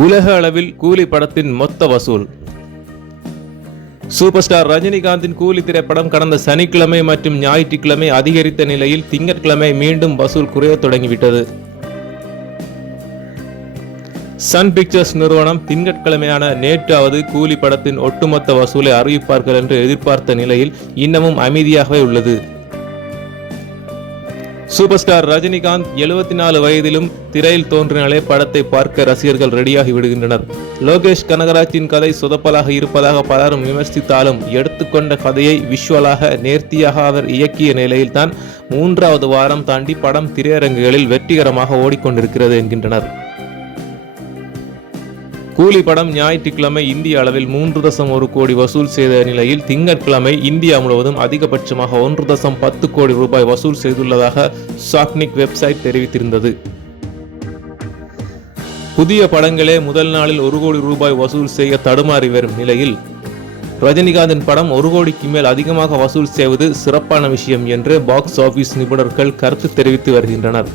உலக அளவில் கூலி படத்தின் மொத்த வசூல். சூப்பர் ஸ்டார் ரஜினிகாந்தின் கூலி திரைப்படம் கடந்த சனிக்கிழமை மற்றும் ஞாயிற்றுக்கிழமை அதிகரித்த நிலையில் திங்கட்கிழமை மீண்டும் வசூல் குறைய தொடங்கிவிட்டது. சன் பிக்சர்ஸ் நிறுவனம் திங்கட்கிழமையான நேற்றாவது கூலி படத்தின் ஒட்டுமொத்த வசூலை அறிவிப்பார்கள் என்று எதிர்பார்த்த நிலையில் இன்னமும் அமைதியாகவே உள்ளது. சூப்பர் ஸ்டார் ரஜினிகாந்த் 74 வயதிலும் திரையில் தோன்றினாலே படத்தை பார்க்க ரசிகர்கள் ரெடியாகி விடுகின்றனர். லோகேஷ் கனகராஜின் கதை சொதப்பலாக இருப்பதாக பலரும் விமர்சித்தாலும் எடுத்துக்கொண்ட கதையை விஷுவலாக நேர்த்தியாக அவர் இயக்கிய நிலையில்தான் 3வது வாரம் தாண்டி படம் திரையரங்குகளில் வெற்றிகரமாக ஓடிக்கொண்டிருக்கிறது என்கின்றனர். கூலி படம் ஞாயிற்றுக்கிழமை இந்திய அளவில் 3.1 கோடி வசூல் செய்த நிலையில் திங்கட்கிழமை இந்தியா முழுவதும் அதிகபட்சமாக 1.10 கோடி ரூபாய் வசூல் செய்துள்ளதாக சாக்னிக் வெப்சைட் தெரிவித்திருந்தது. புதிய படங்களே முதல் நாளில் 1 கோடி ரூபாய் வசூல் செய்ய தடுமாறி வரும் நிலையில் ரஜினிகாந்தின் படம் 1 கோடிக்கு மேல் அதிகமாக வசூல் செய்வது சிறப்பான விஷயம் என்று பாக்ஸ் ஆபீஸ் நிபுணர்கள் கருத்து தெரிவித்து வருகின்றனர்.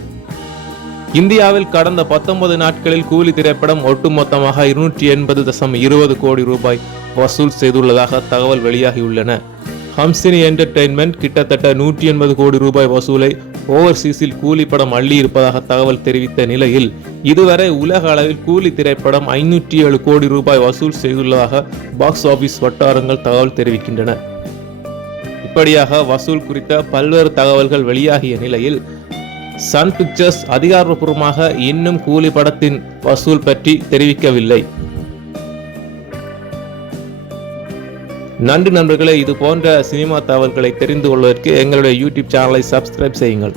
இந்தியாவில் கடந்த 19 நாட்களில் கூலி திரைப்படம் ஒட்டுமொத்தமாக 280.20 கோடி ரூபாய் வசூல் செய்துள்ளதாக தகவல் வெளியாகியுள்ளன. ஹம்சினி என்டர்டெயின்மெண்ட் கிட்டத்தட்ட 180 கோடி ரூபாய் வசூலை ஓவர்சீஸில் கூலி படம் அள்ளி இருப்பதாக தகவல் தெரிவித்த நிலையில் இதுவரை உலக அளவில் கூலி திரைப்படம் 507 கோடி ரூபாய் வசூல் செய்துள்ளதாக பாக்ஸ் ஆபீஸ் வட்டாரங்கள் தகவல் தெரிவிக்கின்றன. இப்படியாக வசூல் குறித்த பல்வேறு தகவல்கள் வெளியாகிய நிலையில் சன் பிக்சர்ஸ் அதிகாரப்பூர்வமாக இன்னும் கூலி படத்தின் வசூல் பற்றி தெரிவிக்கவில்லை. நன்றி நண்பர்களே, இது போன்ற சினிமா தகவல்களை தெரிந்து கொள்வதற்கு எங்களுடைய யூடியூப் சேனலை சப்ஸ்கிரைப் செய்யுங்கள்.